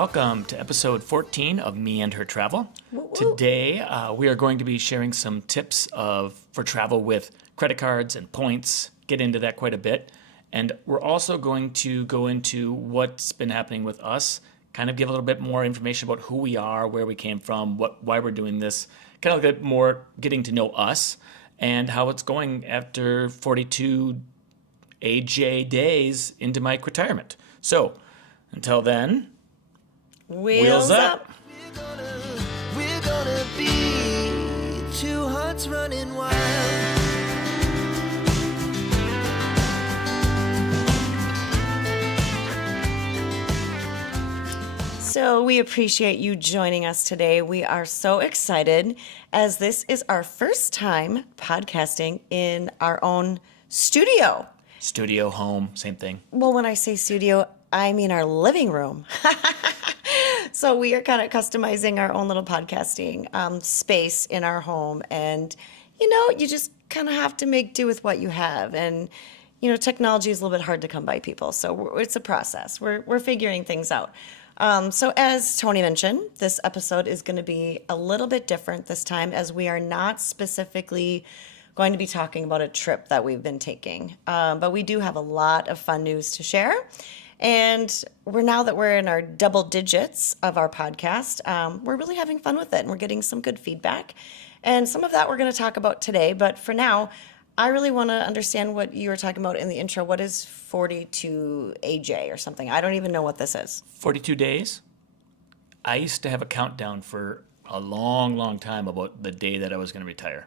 Welcome to episode 14 of Me and Her Travel. Today, we are going to be sharing some tips for travel with credit cards and points, get into that quite a bit. And we're also going to go into what's been happening with us, kind of give a little bit more information about who we are, where we came from, why we're doing this, kind of get more getting to know us and how it's going after 42 AJ days into my retirement. So, until then, wheels up. We're gonna be two hearts running wild. So we appreciate you joining us today. We are so excited as this is our first time podcasting in our own studio. Studio, home, same thing. Well, when I say studio, I mean our living room. So we are kind of customizing our own little podcasting space in our home. And, you just kind of have to make do with what you have. And, technology is a little bit hard to come by, people. So it's a process. We're figuring things out. So as Tony mentioned, this episode is going to be a little bit different this time, as we are not specifically going to be talking about a trip that we've been taking. But we do have a lot of fun news to share. And now that we're in our double digits of our podcast, we're really having fun with it, and we're getting some good feedback. And some of that we're going to talk about today. But for now, I really want to understand what you were talking about in the intro. What is 42 AJ or something? I don't even know what this is. 42 days. I used to have a countdown for a long, long time about the day that I was going to retire.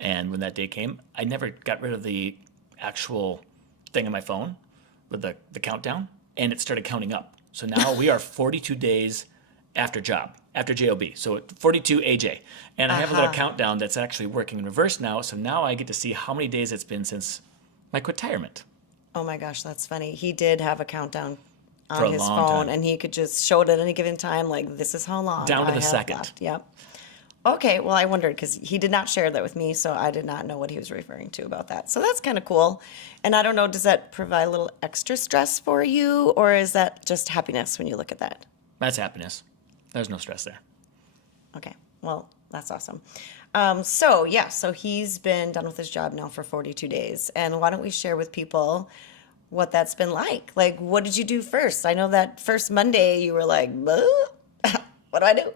And when that day came, I never got rid of the actual thing on my phone with the countdown, and it started counting up. So now we are 42 days after job. So 42 AJ. And I have a little countdown that's actually working in reverse now. So now I get to see how many days it's been since my retirement. Oh my gosh, that's funny. He did have a countdown For a on his long phone, time. and he could just show it at any given time, like, this is how long Down to I the have second. left. Yep. Okay, well, I wondered because he did not share that with me, so I did not know what he was referring to about that. So that's kind of cool. And I don't know, does that provide a little extra stress for you, or is that just happiness when you look at that? That's happiness. There's no stress there. Okay, well, that's awesome. So he's been done with his job now for 42 days. And why don't we share with people what that's been like? Like, what did you do first? I know that first Monday you were like, what do I do?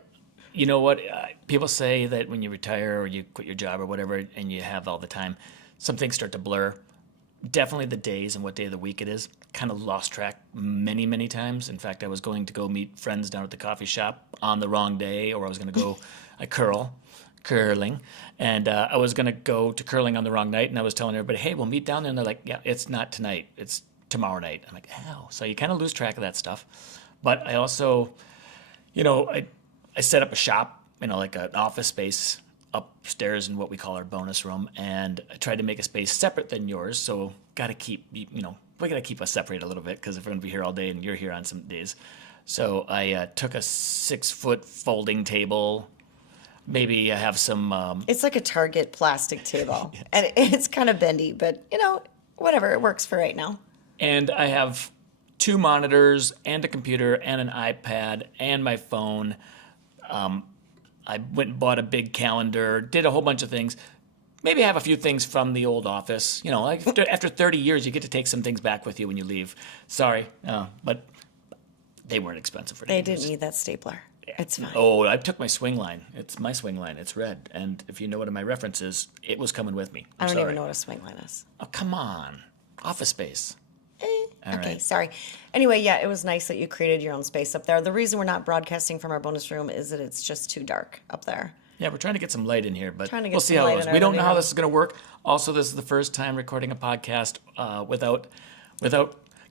You know what? People say that when you retire or you quit your job or whatever and you have all the time, some things start to blur. Definitely the days and what day of the week it is. Kind of lost track many, many times. In fact, I was going to go meet friends down at the coffee shop on the wrong day, or I was going to go curling, and I was going to go to curling on the wrong night, and I was telling everybody, hey, we'll meet down there, and they're like, yeah, it's not tonight. It's tomorrow night. I'm like, oh. So you kind of lose track of that stuff. But I also, I set up a shop, like an office space upstairs in what we call our bonus room, and I tried to make a space separate than yours. So got to keep, we got to keep us separated a little bit because if we're going to be here all day and you're here on some days. So I took a 6-foot folding table. Maybe I have some. It's like a Target plastic table, yes. And it's kind of bendy, but whatever, it works for right now. And I have 2 monitors and a computer and an iPad and my phone. I went and bought a big calendar, did a whole bunch of things. Maybe I have a few things from the old office. Like after 30 years, you get to take some things back with you when you leave. Sorry, but they weren't expensive for They didn't need that stapler. It's fine. Oh, I took my swing line. It's my swing line. It's red. And if you know what my reference is, it was coming with me. I don't even know what a swing line is. Oh, come on. Office space. Okay, right. Sorry. Anyway, yeah, it was nice that you created your own space up there. The reason we're not broadcasting from our bonus room is that it's just too dark up there. Yeah, we're trying to get some light in here, but Trying to get we'll see some how it light goes. in We our don't know how living this is going to work. Also, this is the first time recording a podcast without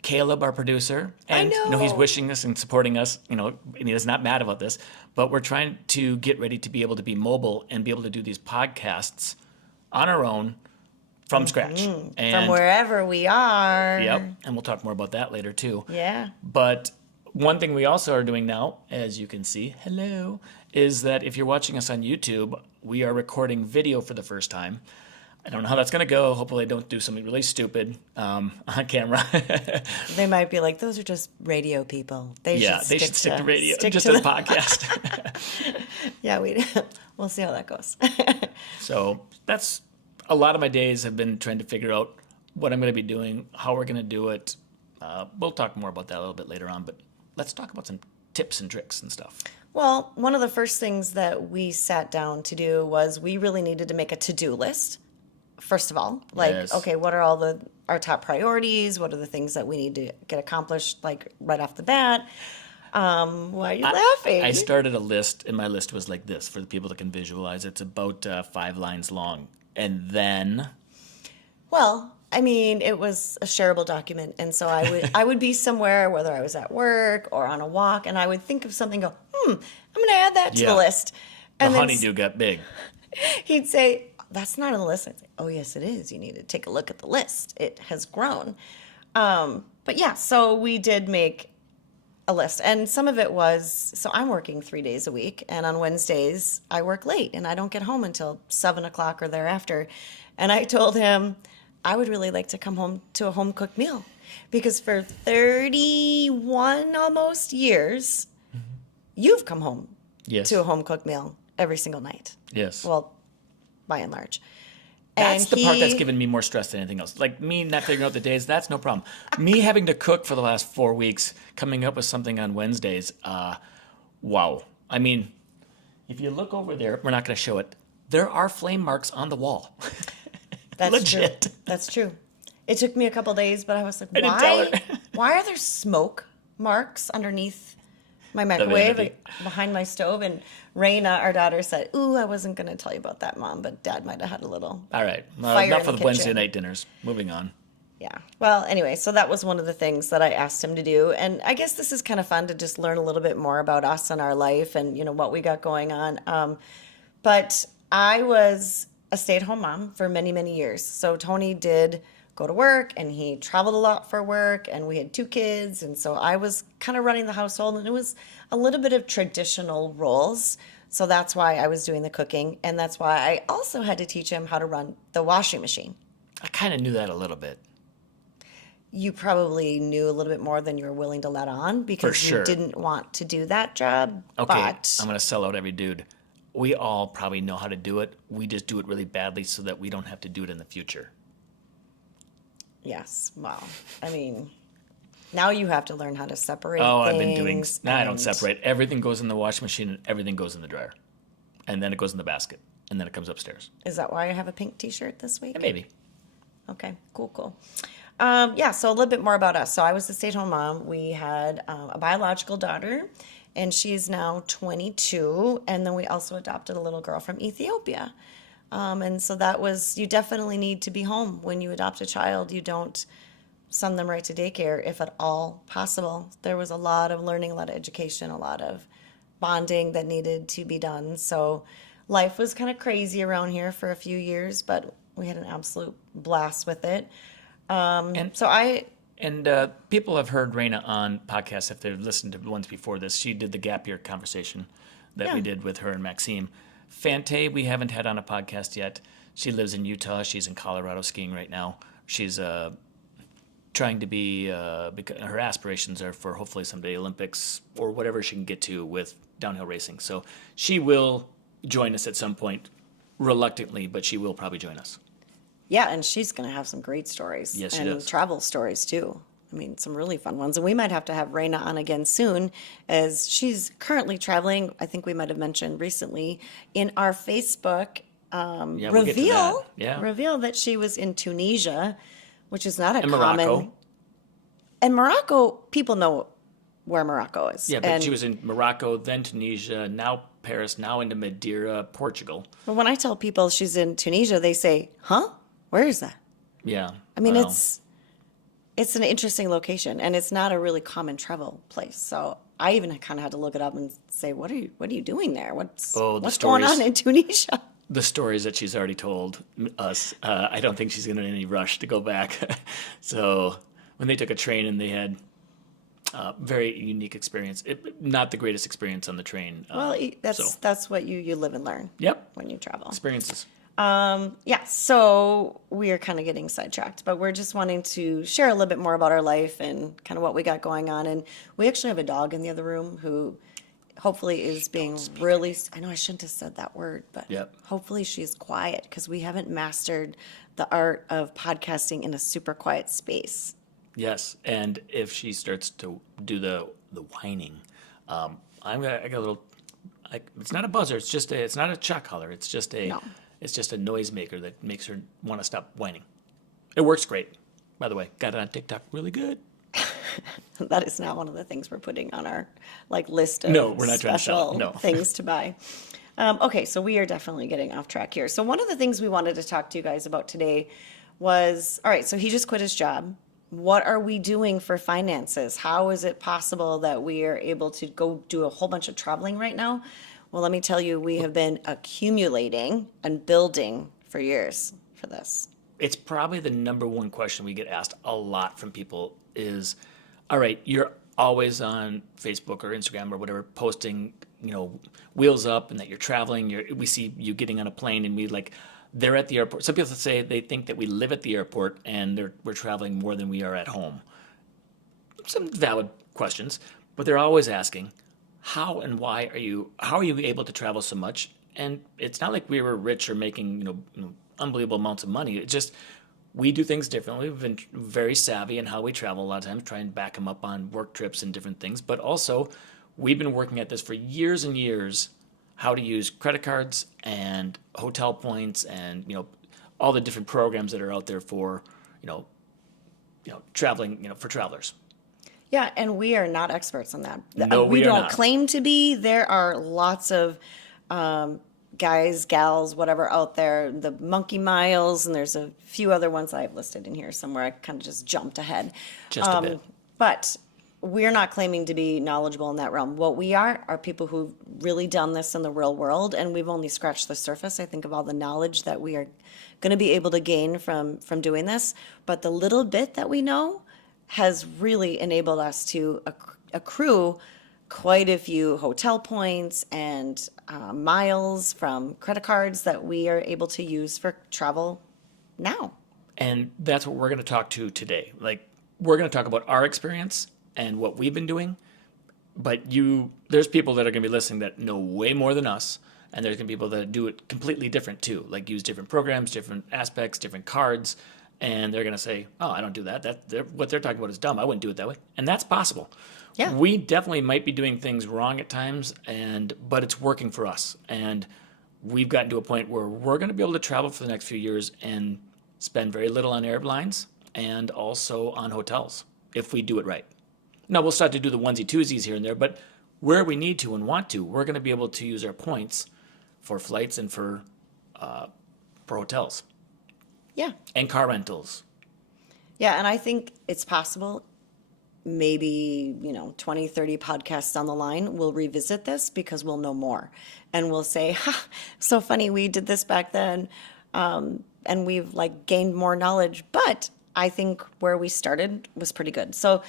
Caleb, our producer. And I know. He's wishing us and supporting us, and he's not mad about this, but we're trying to get ready to be able to be mobile and be able to do these podcasts on our own from scratch. And From wherever we are. Yep, and we'll talk more about that later too. Yeah. But one thing we also are doing now, as you can see, hello, is that if you're watching us on YouTube, we are recording video for the first time. I don't know how that's going to go. Hopefully I don't do something really stupid on camera. They might be like, those are just radio people. They should stick to radio, stick just to as a podcast. Yeah, we'll see how that goes. So that's a lot of my days have been trying to figure out what I'm going to be doing, how we're going to do it. We'll talk more about that a little bit later on, but let's talk about some tips and tricks and stuff. Well, one of the first things that we sat down to do was we really needed to make a to-do list. First of all, like, Yes. okay, what are our top priorities? What are the things that we need to get accomplished, like right off the bat? Why are you laughing? I started a list, and my list was like this for the people that can visualize. It's about 5 lines long. And then... Well, I mean, it was a shareable document, and so I would be somewhere, whether I was at work or on a walk, and I would think of something, go, I'm going to add that to the list. And the then honeydew got big. he'd say, that's not on the list. I'd say, oh, yes, it is. You need to take a look at the list. It has grown. But yeah, so we did make a list. And some of it was, so I'm working 3 days a week. And on Wednesdays, I work late and I don't get home until 7 o'clock or thereafter. And I told him I would really like to come home to a home cooked meal. Because for 31 almost years, you've come home Yes. to a home cooked meal every single night. Yes. Well, by and large. That's And the part that's given me more stress than anything else. Like me not figuring out the days, that's no problem. Me having to cook for the last 4 weeks, coming up with something on Wednesdays, wow. I mean, if you look over there, we're not going to show it. There are flame marks on the wall. That's Legit. true. That's true. It took me a couple days, but I was like, didn't tell her. why are there smoke marks underneath my microwave, vanity. behind my stove? And Raina, our daughter, said, ooh, I wasn't going to tell you about that, Mom, but Dad might have had a little. All right. Fire Enough in of the Wednesday kitchen. night dinners. Moving on. Yeah. Well, anyway, so that was one of the things that I asked him to do. And I guess this is kind of fun to just learn a little bit more about us and our life and, what we got going on. But I was a stay-at-home mom for many, many years. So Tony did go to work and he traveled a lot for work and we had 2 kids. And so I was kind of running the household and it was a little bit of traditional roles. So that's why I was doing the cooking. And that's why I also had to teach him how to run the washing machine. I kind of knew that a little bit. You probably knew a little bit more than you were willing to let on because sure. you didn't want to do that job. Okay, But I'm going to sell out every dude. We all probably know how to do it. We just do it really badly so that we don't have to do it in the future. yes, well, I mean, now you have to learn how to separate Oh, things. I've been doing... No, I don't and- separate. Everything goes in the washing machine and everything goes in the dryer. And then it goes in the basket. And then it comes upstairs. Is that why I have a pink t-shirt this week? And maybe. Okay, cool. Yeah, so a little bit more about us. So I was a stay-at-home mom. We had a biological daughter, and she's now 22. And then we also adopted a little girl from Ethiopia. And so that was, you definitely need to be home when you adopt a child. You don't send them right to daycare if at all possible. There was a lot of learning, a lot of education, a lot of bonding that needed to be done. So life was kind of crazy around here for a few years, but we had an absolute blast with it. And So I, And people have heard Raina on podcasts if they've listened to the ones before this. She did the gap year conversation that we Yeah. did with her and Maxime. Fante, we haven't had on a podcast yet. She lives in Utah. She's in Colorado skiing right now. She's trying to be, because her aspirations are for hopefully someday Olympics or whatever she can get to with downhill racing. So she will join us at some point, reluctantly, but she will probably join us. yeah, and she's going to have some great stories. Yes, she and does. travel stories too. I mean, some really fun ones. And we might have to have Raina on again soon as she's currently traveling. I think we might have mentioned recently in our Facebook Yeah, we'll get to that. Yeah. reveal that she was in Tunisia, which is not a And common. Morocco. And Morocco, people know where Morocco is. Yeah, but and she was in Morocco, then Tunisia, now Paris, now into Madeira, Portugal. But when I tell people she's in Tunisia, they say, "Huh? Where is that?" Yeah. I mean, well, it's an interesting location, and it's not a really common travel place. So I even kind of had to look it up and say, "What are you doing there? What's the what's going on stories. in Tunisia?" the stories that she's already told us, I don't think she's in any rush to go back. So when they took a train and they had very unique experience, not the greatest experience on the train. Well, so, that's what you live and learn. Yep, When you travel. experiences. Yeah, so we are kind of getting sidetracked, but we're just wanting to share a little bit more about our life and kind of what we got going on. And we actually have a dog in the other room who hopefully is being really, I know I shouldn't have said that word, but Yep. hopefully she's quiet because we haven't mastered the art of podcasting in a super quiet space. Yes, and if she starts to do the whining, I got a little. It's not a buzzer. It's not a shock collar. It's just a. No. It's just a noisemaker that makes her want to stop whining. It works great, by the way. Got it on TikTok, really good. That is not one of the things we're putting on our list of No, we're not trying to sell special it. No. things to buy. Okay, so we are definitely getting off track here. So one of the things we wanted to talk to you guys about today was, all right, so he just quit his job. What are we doing for finances? How is it possible that we are able to go do a whole bunch of traveling right now? Well, let me tell you, we have been accumulating and building for years for this. It's probably the number one question we get asked a lot from people is, all right, you're always on Facebook or Instagram or whatever posting, wheels up and that you're traveling. We see you getting on a plane and they're at the airport. Some people say they think that we live at the airport and we're traveling more than we are at home. Some valid questions, but they're always asking, how and why how are you able to travel so much? And it's not like we were rich or making, unbelievable amounts of money. It's just, we do things differently. We've been very savvy in how we travel a lot of times, try and back them up on work trips and different things. But also, we've been working at this for years and years, how to use credit cards and hotel points and, all the different programs that are out there for, traveling, for travelers. Yeah, and we are not experts on that. No, we we are don't not. claim to be. There are lots of guys, gals, whatever out there, the Monkey Miles, and there's a few other ones I've listed in here somewhere. I kind of just jumped ahead. Just a bit. But we're not claiming to be knowledgeable in that realm. What we are people who've really done this in the real world, and we've only scratched the surface, I think, of all the knowledge that we are going to be able to gain from doing this. But the little bit that we know has really enabled us to accrue quite a few hotel points and miles from credit cards that we are able to use for travel now. And that's what we're going to talk to today. We're going to talk about our experience and what we've been doing. But there's people that are going to be listening that know way more than us. And there's going to be people that do it completely different too, use different programs, different aspects, different cards. And they're going to say, oh, I don't do that. What they're talking about is dumb. I wouldn't do it that way. And that's possible. Yeah. We definitely might be doing things wrong at times, but it's working for us. And we've gotten to a point where we're going to be able to travel for the next few years and spend very little on airlines and also on hotels if we do it right. Now, we'll start to do the onesie-twosies here and there, but where we need to and want to, we're going to be able to use our points for flights and for hotels. Yeah. And car rentals. Yeah, and I think it's possible maybe, 20, 30 podcasts down the line, we'll revisit this because we'll know more. And we'll say, so funny, we did this back then, and we've gained more knowledge. But I think where we started was pretty good. So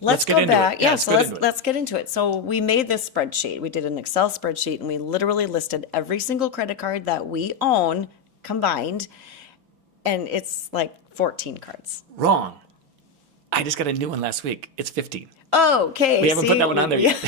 let's get go into back. it. Yeah, Yeah, let's so get into it. let's get into it. So we made this spreadsheet. We did an Excel spreadsheet, and we literally listed every single credit card that we own combined. And it's 14 cards. Wrong. I just got a new one last week. It's 15. Oh, okay. We haven't put that one on there yet.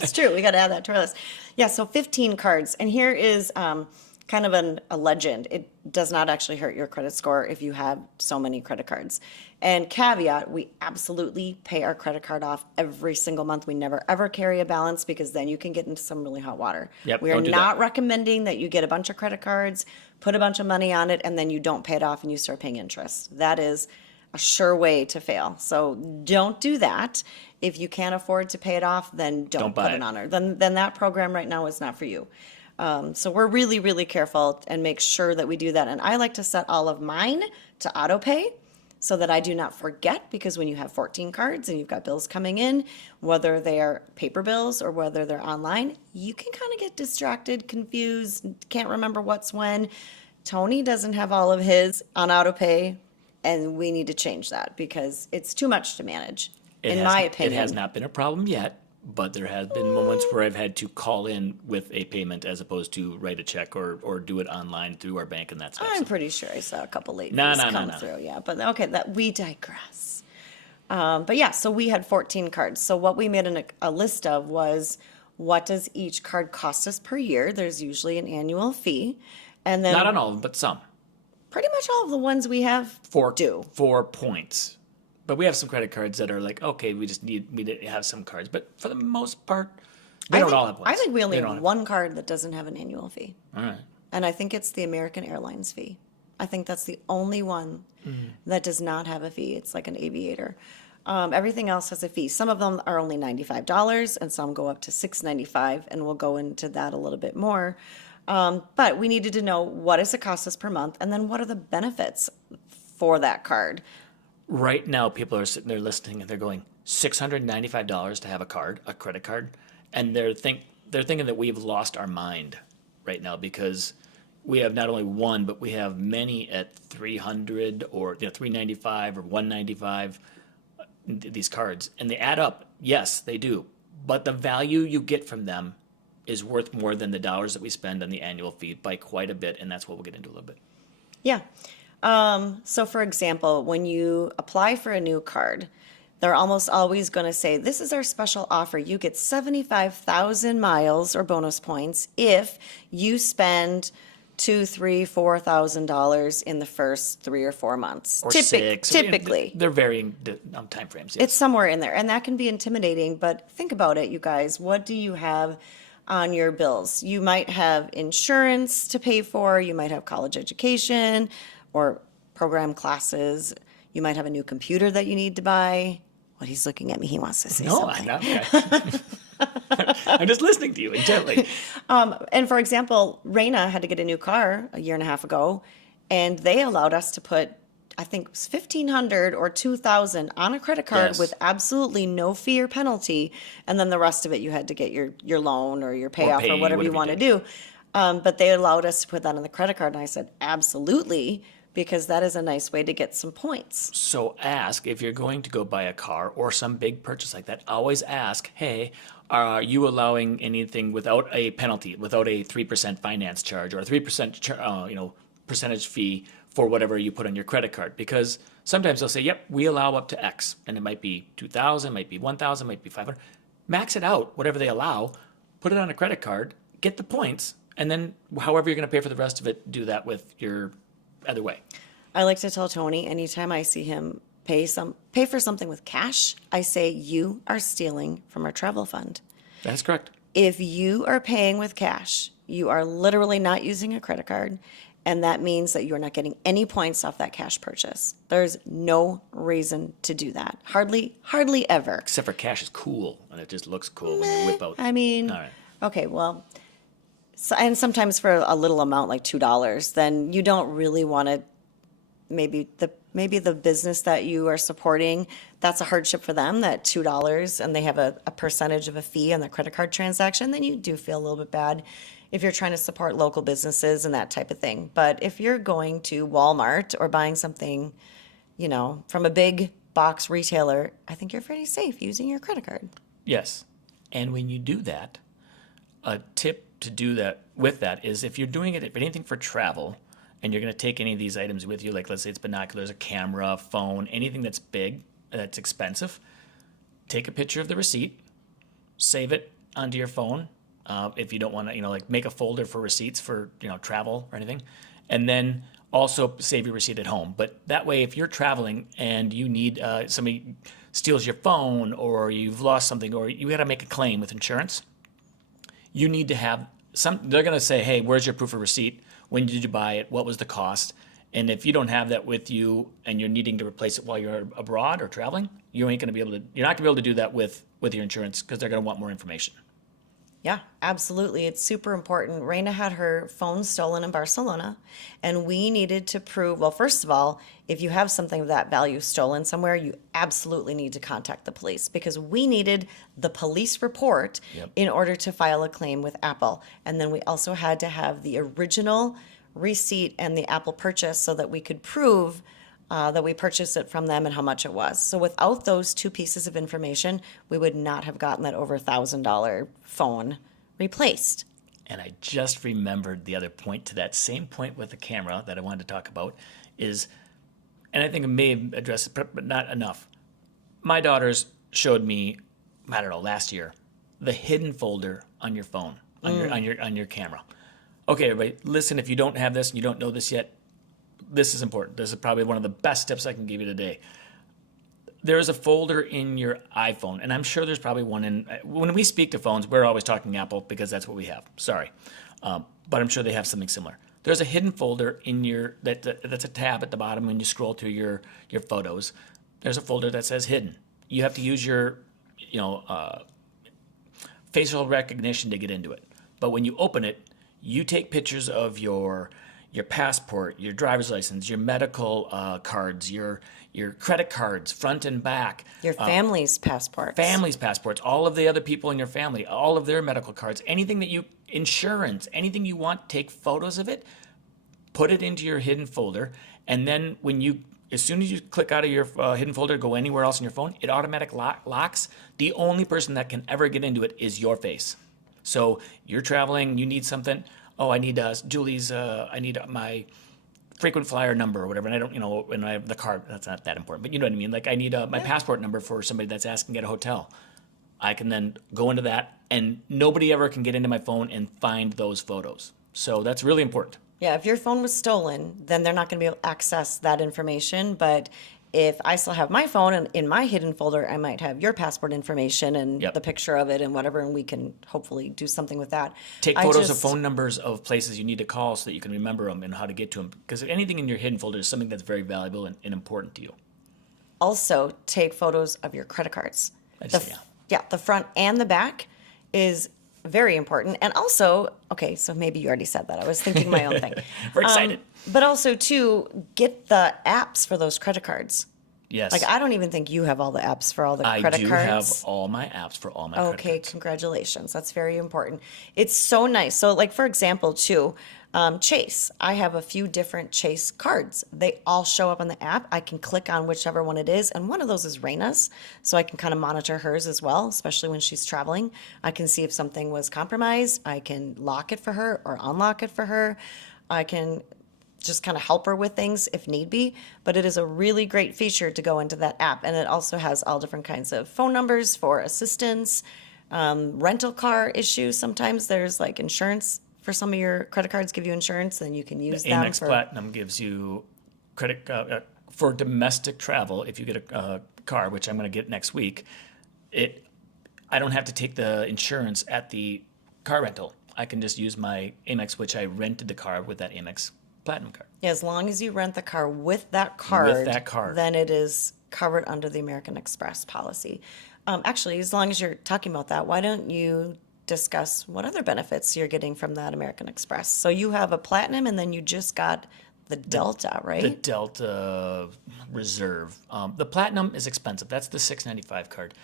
It's true. We got to add that to our list. Yeah, so 15 cards. And here is kind of a legend. It does not actually hurt your credit score if you have so many credit cards. And caveat, we absolutely pay our credit card off every single month. We never, ever carry a balance because then you can get into some really hot water. Yep, we are don't do not that. recommending that you get a bunch of credit cards, put a bunch of money on it, and then you don't pay it off and you start paying interest. That is a sure way to fail. So don't do that. If you can't afford to pay it off, then don't buy put it. it on her. Then that program right now is not for you. So we're really, really careful and make sure that we do that. And I like to set all of mine to auto pay so that I do not forget, because when you have 14 cards and you've got bills coming in, whether they are paper bills or whether they're online, you can kind of get distracted, confused, can't remember what's when. Tony doesn't have all of his on auto pay, and we need to change that because it's too much to manage, in my opinion. It has not been a problem yet, but there has been moments where I've had to call in with a payment as opposed to write a check or do it online through our bank and that stuff. I'm So, pretty sure I saw a couple late No, fees no, no, come no. through. Yeah, but okay, that we digress. But yeah, so we had 14 cards. So what we made a list of was what does each card cost us per year? There's usually an annual fee, and then not on all of them, but some. pretty much all of the ones we have do. For points. But we have some credit cards that are like, okay, we to have some cards. But for the most part, they don't all have points. I think we only They don't have have- one card that doesn't have an annual fee. All right. And I think it's the American Airlines fee. I think that's the only one that does not have a fee. It's like an aviator. Everything else has a fee. Some of them are only $95, and some go up to $6.95, and we'll go into that a little bit more. But we needed to know what does it cost us per month, and then what are the benefits for that card. Right now, people are sitting there listening and they're going, $695 to have a credit card, and they're thinking that we've lost our mind right now because we have not only one, but we have many at 300 or $395 or $195. These cards, and they add up. Yes, they do, but the value you get from them is worth more than the dollars that we spend on the annual fee by quite a bit, and that's what we'll get into a little bit. Yeah. So for example, when you apply for a new card, they're almost always going to say, this is our special offer. You get 75,000 miles or bonus points if you spend $2,000, $3,000, $4,000 in the first 3 or 4 months. Or six. Typically. They're varying time frames. Yes. It's somewhere in there, and that can be intimidating, but think about it, you guys. What do you have on your bills? You might have insurance to pay for, you might have college education or program classes, you might have a new computer that you need to buy. What, he's looking at me, he wants to say No, something. I'm not. I'm just listening to you intently. And for example, Raina had to get a new car a year and a half ago, and they allowed us to put, I think it was $1,500 or $2,000 on a credit card Yes. with absolutely no fee or penalty, and then the rest of it you had to get your loan or your payoff or pay, whatever you want to do. But they allowed us to put that on the credit card, and I said absolutely, because that is a nice way to get some points. So ask, if you're going to go buy a car or some big purchase like that, always ask, hey, are you allowing anything without a penalty, without a 3% finance charge or a 3% percentage fee for whatever you put on your credit card? Because sometimes they'll say, yep, we allow up to X, and it might be 2,000, might be 1,000, might be 500. Max it out, whatever they allow, put it on a credit card, get the points, and then however you're going to pay for the rest of it, do that with your other way. I like to tell Tony anytime I see him pay for something with cash, I say, you are stealing from our travel fund. That's correct. If you are paying with cash, you are literally not using a credit card, and that means that you're not getting any points off that cash purchase. There's no reason to do that. Hardly ever. Except for cash is cool, and it just looks cool when you whip out. I mean, All right. okay, well, and sometimes for a little amount like $2, then you don't really want to, maybe the business that you are supporting, that's a hardship for them, that $2, and they have a percentage of a fee on the credit card transaction, then you do feel a little bit bad if you're trying to support local businesses and that type of thing. But if you're going to Walmart or buying something, from a big box retailer, I think you're pretty safe using your credit card. Yes. And when you do that, a tip to do that with that is if you're doing it, if anything for travel, and you're going to take any of these items with you, like let's say it's binoculars, a camera, phone, anything that's big, that's expensive, take a picture of the receipt, save it onto your phone. If you don't want to, make a folder for receipts for, travel or anything, and then also save your receipt at home. But that way, if you're traveling and you need somebody steals your phone or you've lost something or you got to make a claim with insurance, you need to have they're going to say, hey, where's your proof of receipt? When did you buy it? What was the cost? And if you don't have that with you and you're needing to replace it while you're abroad or traveling, you're not going to be able to do that with your insurance because they're going to want more information. Yeah, absolutely. It's super important. Reina had her phone stolen in Barcelona, and we needed to prove, well, first of all, if you have something of that value stolen somewhere, you absolutely need to contact the police because we needed the police report in order to file a claim with Apple. And then we also had to have the original receipt and the Apple purchase so that we could prove that we purchased it from them and how much it was. So without those two pieces of information, we would not have gotten that over $1,000 phone replaced. And I just remembered the other point to that same point with the camera that I wanted to talk about is, and I think I may have addressed it, but not enough. My daughters showed me, I don't know, last year, the hidden folder on your phone, on your camera. Okay, everybody, listen, if you don't have this and you don't know this yet, this is important. This is probably one of the best tips I can give you today. There is a folder in your iPhone, and I'm sure there's probably one in, when we speak to phones, we're always talking Apple because that's what we have. Sorry. But I'm sure they have something similar. There's a hidden folder in your, that's a tab at the bottom when you scroll through your photos. There's a folder that says hidden. You have to use your, facial recognition to get into it. But when you open it, you take pictures of your passport, your driver's license, your medical cards, your credit cards, front and back. Your family's passports. Family's passports, all of the other people in your family, all of their medical cards, anything that insurance, anything you want, take photos of it, put it into your hidden folder, and then as soon as you click out of your hidden folder, go anywhere else on your phone, it automatically locks. The only person that can ever get into it is your face. So you're traveling, you need something. Oh, I need Julie's, I need my frequent flyer number or whatever. And I don't, and I have the card, that's not that important, but you know what I mean? Like I need my passport number for somebody that's asking at a hotel. I can then go into that and nobody ever can get into my phone and find those photos. So that's really important. Yeah, if your phone was stolen, then they're not going to be able to access that information. But if I still have my phone and in my hidden folder, I might have your passport information and the picture of it and whatever, and we can hopefully do something with that. Take photos of phone numbers of places you need to call so that you can remember them and how to get to them. Because anything in your hidden folder is something that's very valuable and important to you. Also, take photos of your credit cards. The front and the back is very important. And also, okay, so maybe you already said that. I was thinking my own thing. We're excited. But also, too, get the apps for those credit cards. Yes. Like, I don't even think you have all the apps for all the credit cards. I do have all my apps for all my credit cards. Okay, congratulations. That's very important. It's so nice. So, like, for example, too, Chase. I have a few different Chase cards. They all show up on the app. I can click on whichever one it is, and one of those is Raina's, so I can kind of monitor hers as well, especially when she's traveling. I can see if something was compromised. I can lock it for her or unlock it for her. I can just kind of help her with things if need be, but it is a really great feature to go into that app, and it also has all different kinds of phone numbers for assistance, rental car issues. Sometimes there's like insurance. For some of your credit cards give you insurance, then you can use them. Amex Platinum gives you credit for domestic travel. If you get a car, which I'm going to get next week, I don't have to take the insurance at the car rental. I can just use my Amex, which I rented the car with that Amex Platinum card. Yeah, as long as you rent the car with that card, then it is covered under the American Express policy. Actually, as long as you're talking about that, why don't you discuss what other benefits you're getting from that American Express? So you have a Platinum, and then you just got the Delta, right? The Delta Reserve. The Platinum is expensive. That's the $695 card.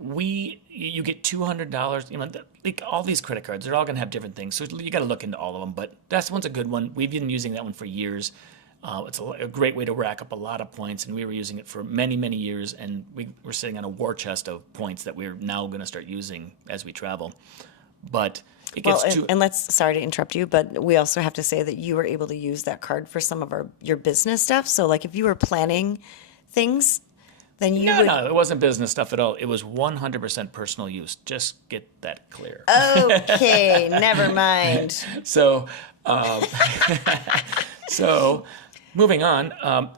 You get $200. Like all these credit cards, they're all going to have different things. So you got to look into all of them. But that one's a good one. We've been using that one for years. It's a great way to rack up a lot of points, and we were using it for many, many years, and we're sitting on a war chest of points that we're now going to start using as we travel. But it gets sorry to interrupt you, but we also have to say that you were able to use that card for some of your business stuff. So, like, if you were planning things, then you would... No, it wasn't business stuff at all. It was 100% personal use. Just get that clear. Okay, never mind. So, moving on,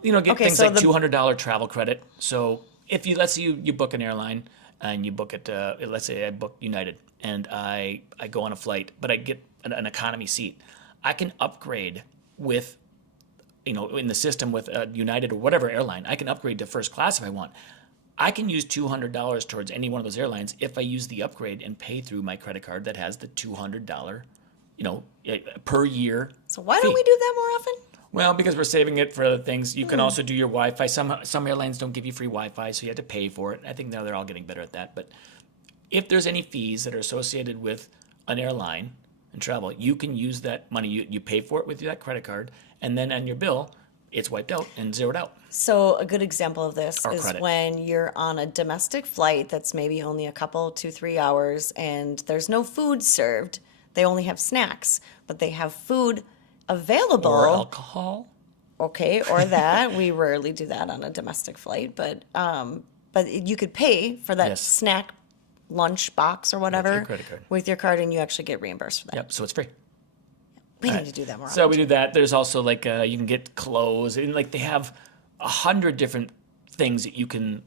get things like $200 travel credit. So if let's say you book an airline and you book it, let's say I book United and I go on a flight, but I get an economy seat. I can upgrade with, in the system with United or whatever airline, I can upgrade to first class if I want. I can use $200 towards any one of those airlines if I use the upgrade and pay through my credit card that has the $200, per year. So why don't we do that more often? Well, because we're saving it for other things. You can also do your Wi-Fi. Some airlines don't give you free Wi-Fi, so you have to pay for it. I think now they're all getting better at that. But if there's any fees that are associated with an airline and travel, you can use that money. You pay for it with that credit card, and then on your bill, it's wiped out and zeroed out. So a good example of this Or is credit. when you're on a domestic flight that's maybe only a couple, 2-3 hours, and there's no food served. They only have snacks, but they have food available. Or alcohol. Okay, or that. We rarely do that on a domestic flight, but you could pay for that Yes. snack lunch box or whatever credit card. with your card, and you actually get reimbursed for that. Yep, so it's free. We need to do that more So often. we do that. There's also like you can get clothes, and like they have 100 different things that you can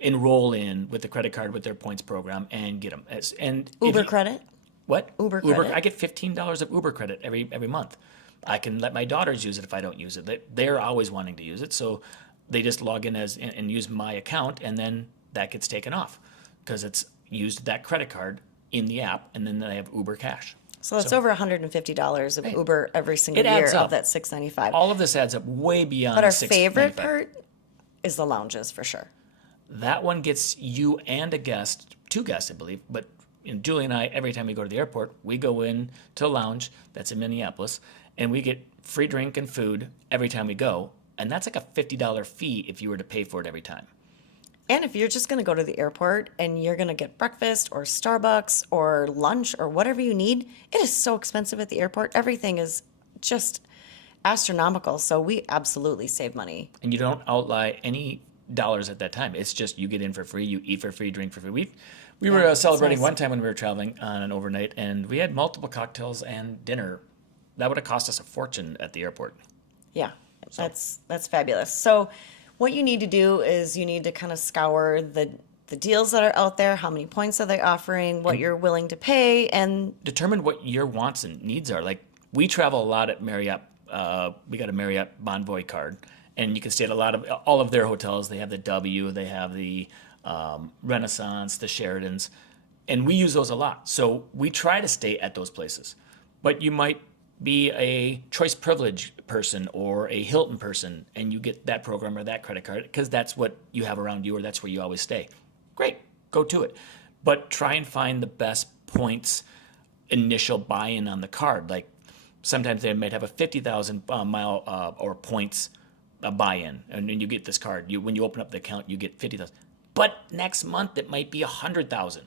enroll in with the credit card with their points program and get them. And if Uber you- credit? What? Uber credit? I get $15 of Uber credit every month. I can let my daughters use it if I don't use it. They're always wanting to use it, so they just log in and use my account, and then that gets taken off because it's used that credit card in the app, and then they have Uber Cash. So that's over $150 of Uber every single It year adds up. of that $695. All of this adds up way beyond. But our the favorite $6.95. part is the lounges for sure. That one gets you and a guest, 2 guests, I believe. But Julie and I, every time we go to the airport, we go in to a lounge that's in Minneapolis, and we get free drink and food every time we go. And that's like a $50 fee if you were to pay for it every time. And if you're just going to go to the airport and you're going to get breakfast or Starbucks or lunch or whatever you need, it is so expensive at the airport. Everything is just astronomical. So we absolutely save money. And you don't outlay any dollars at that time. It's just you get in for free, you eat for free, drink for free. We were that's celebrating nice. one time when we were traveling on an overnight, and we had multiple cocktails and dinner. That would have cost us a fortune at the airport. Yeah, that's fabulous. So what you need to do is you need to kind of scour the deals that are out there, how many points are they offering, what you're willing to pay, and Determine what your wants and needs are. Like, we travel a lot at Marriott. We got a Marriott Bonvoy card, and you can stay at all of their hotels. They have the W, they have the Renaissance, the Sheratons, and we use those a lot. So we try to stay at those places. But you might be a choice privilege person or a Hilton person, and you get that program or that credit card because that's what you have around you or that's where you always stay. Great, go to it. But try and find the best points initial buy-in on the card. Like, sometimes they might have a 50,000 mile or points buy-in, and then you get this card. When you open up the account, you get 50,000. But next month it might be 100,000.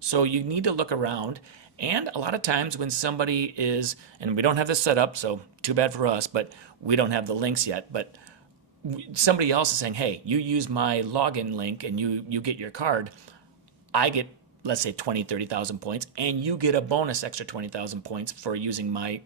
So you need to look around. And a lot of times when somebody is, and we don't have this set up, so too bad for us, but we don't have the links yet. But somebody else is saying, hey, you use my login link and you get your card. I get, let's say, 20, 30,000 points, and you get a bonus extra 20,000 points for using my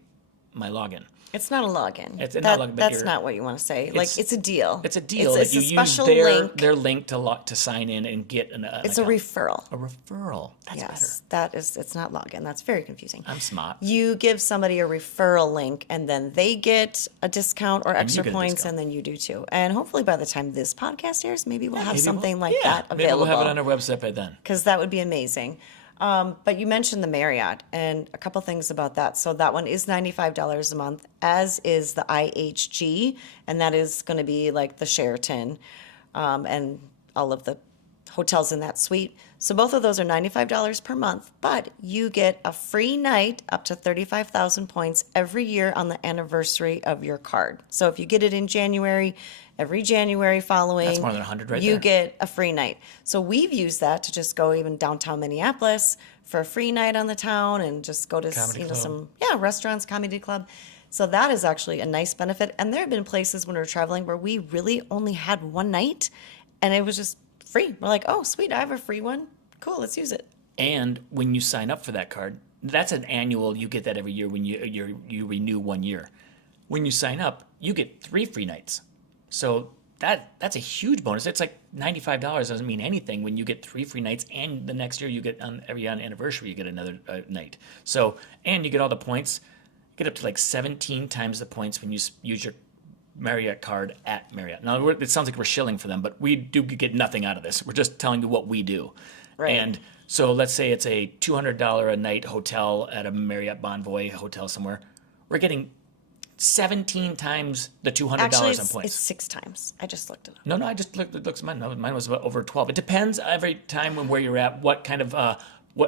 login. it's not a login. It's not That- a login, but that's not what you want to say. it's- It's a deal. It's a deal It's that you a use special their link. to sign in and get an It's a account. referral. A referral. That's Yes, it's not login. That's very confusing. better. I'm smart. You give somebody a referral link, and then they get a discount or extra get a points, discount. and then you do too. And hopefully, by the time this podcast airs, maybe we'll have something like that Maybe we'll available. have it on our website by then. Because that would be amazing. But you mentioned the Marriott, and a couple things about that. So that one is $95 a month, as is the IHG, and that is going to be like the Sheraton and all of the hotels in that suite. So both of those are $95 per month, but you get a free night up to 35,000 points every year on the anniversary of your card. So if you get it in January, every January following, That's more than 100 right you there. get a free night. So we've used that to just go even downtown Minneapolis for a free night on the town and just go to Comedy club. some restaurants, comedy club. So that is actually a nice benefit. And there have been places when we were traveling where we really only had one night and it was just free. We're like, oh, sweet, I have a free one. Cool, let's use it. And when you sign up for that card, that's an annual. You get that every year when you renew 1 year. When you sign up, you get 3 free nights. So that's a huge bonus. It's like $95 doesn't mean anything when you get 3 free nights, and the next year you get on anniversary you get another night. So, and you get all the points. Get up to like 17 times the points when you use your Marriott card at Marriott. Now it sounds like we're shilling for them, but we do get nothing out of this. We're just telling you what we do. Right. And so let's say it's a $200 a night hotel at a Marriott Bonvoy hotel somewhere. We're getting 17 times the $200 Actually, in it's points. 6 times. I just looked it up. No, I just looked at mine. No, mine was over 12. It depends every time when where you're at, what kind of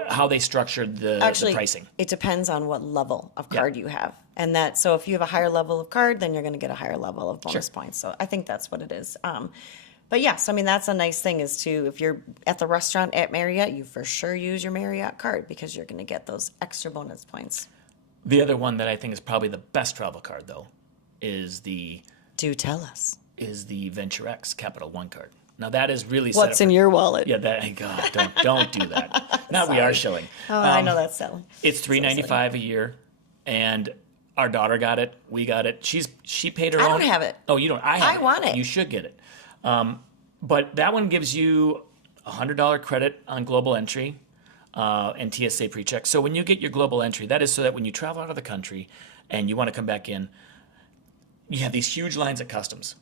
how they structured the pricing. It depends on what level of card you have. And so if you have a higher level of card, then you're going to get a higher level of bonus points. So I think that's what it is. But yes, I mean, that's a nice thing is if you're at the restaurant at Marriott, you for sure use your Marriott card because you're going to get those extra bonus points. The other one that I think is probably the best travel card, though, is the Venture X Capital One card. Now that is really what's in your wallet. Yeah, don't do that. Now we are shilling. Oh, I know that's silly. It's $395 a year, and our daughter got it. We got it. She paid her own. I don't have it. Oh, you don't. I want it. You should get it. But that one gives you $100 credit on global entry and TSA pre-check. So when you get your global entry, that is so that when you travel out of the country and you want to come back in, you have these huge lines at customs.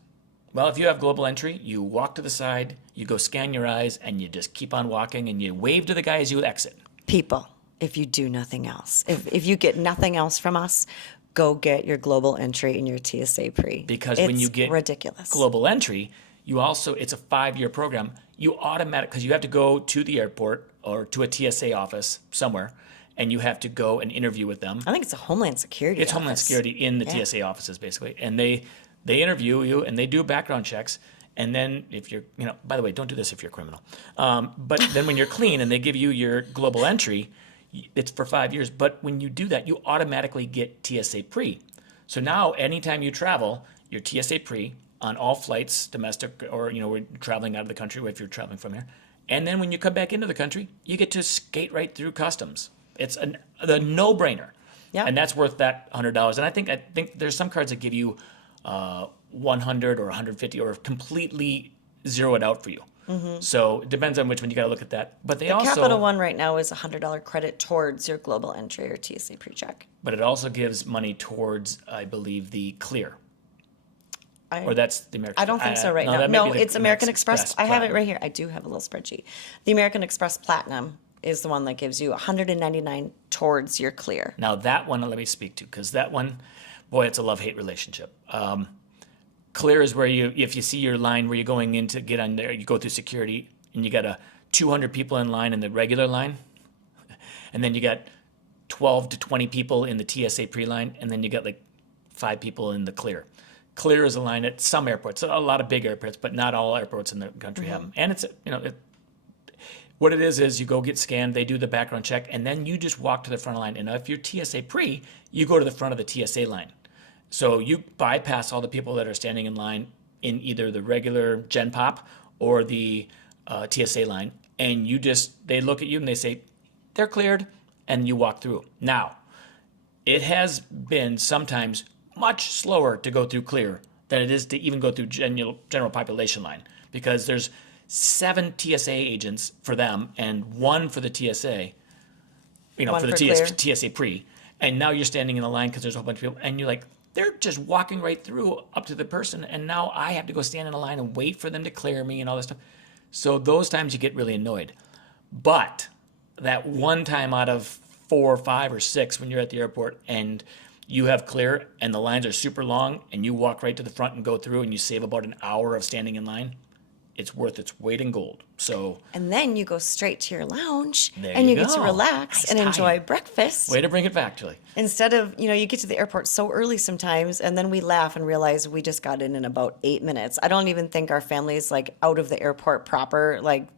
Well, if you have global entry, you walk to the side, you go scan your eyes, and you just keep on walking, and you wave to the guy as you exit. People, if you do nothing else, if you get nothing else from us, go get your global entry and your TSA pre. Because when you get ridiculous global entry, it's a 5-year program. You because you have to go to the airport or to a TSA office somewhere, and you have to go and interview with them. I think it's a Homeland Security It's office. Homeland Security in the TSA offices, basically. And they interview you, and they do background checks. And then if you're, by the way, don't do this if you're a criminal. But then when you're clean and they give you your global entry, it's for 5 years. But when you do that, you automatically get TSA pre. So now anytime you travel, your TSA pre on all flights, domestic or, we're traveling out of the country if you're traveling from here. And then when you come back into the country, you get to skate right through customs. It's the no-brainer. Yeah. And that's worth that $100. And I think there's some cards that give you 100 or 150 or completely zero it out for you. Mm-hmm. So it depends on which one. You got to look at that. But the Capital One right now is $100 credit towards your global entry or TSA pre-check. But it also gives money towards, I believe, the Clear. Or that's the American. I don't think so right now. No, it's American Express. I have it right here. I do have a little spreadsheet. The American Express Platinum is the one that gives you $199 towards your Clear. Now that one, let me speak to, because that one, boy, it's a love-hate relationship. Clear is where if you see your line where you're going in to get on there, you go through security, and you got 200 people in line in the regular line, and then you got 12 to 20 people in the TSA pre-line, and then you got like 5 people in the Clear. Clear is a line at some airports, a lot of big airports, but not all airports in the country have them. And it's, what it is you go get scanned, they do the background check, and then you just walk to the front of the line. And if you're TSA pre, you go to the front of the TSA line. So you bypass all the people that are standing in line in either the regular Gen Pop or the TSA line, and they look at you and they say, they're cleared, and you walk through. Now, it has been sometimes much slower to go through Clear than it is to even go through general population line, because there's 7 TSA agents for them and 1 for the TSA, for the TSA pre. And now you're standing in the line because there's a whole bunch of people, and you're like, they're just walking right through up to the person, and now I have to go stand in a line and wait for them to clear me and all this stuff. So those times you get really annoyed. But that one time out of 4 or 5 or 6 when you're at the airport and you have Clear and the lines are super long and you walk right to the front and go through and you save about an hour of standing in line, it's worth its weight in gold. And then you go straight to your lounge there and you go. Get to relax Nice and enjoy time. breakfast. Way to bring it back, Julie. Instead of, you get to the airport so early sometimes, and then we laugh and realize we just got in about 8 minutes. I don't even think our family's like out of the airport proper, like,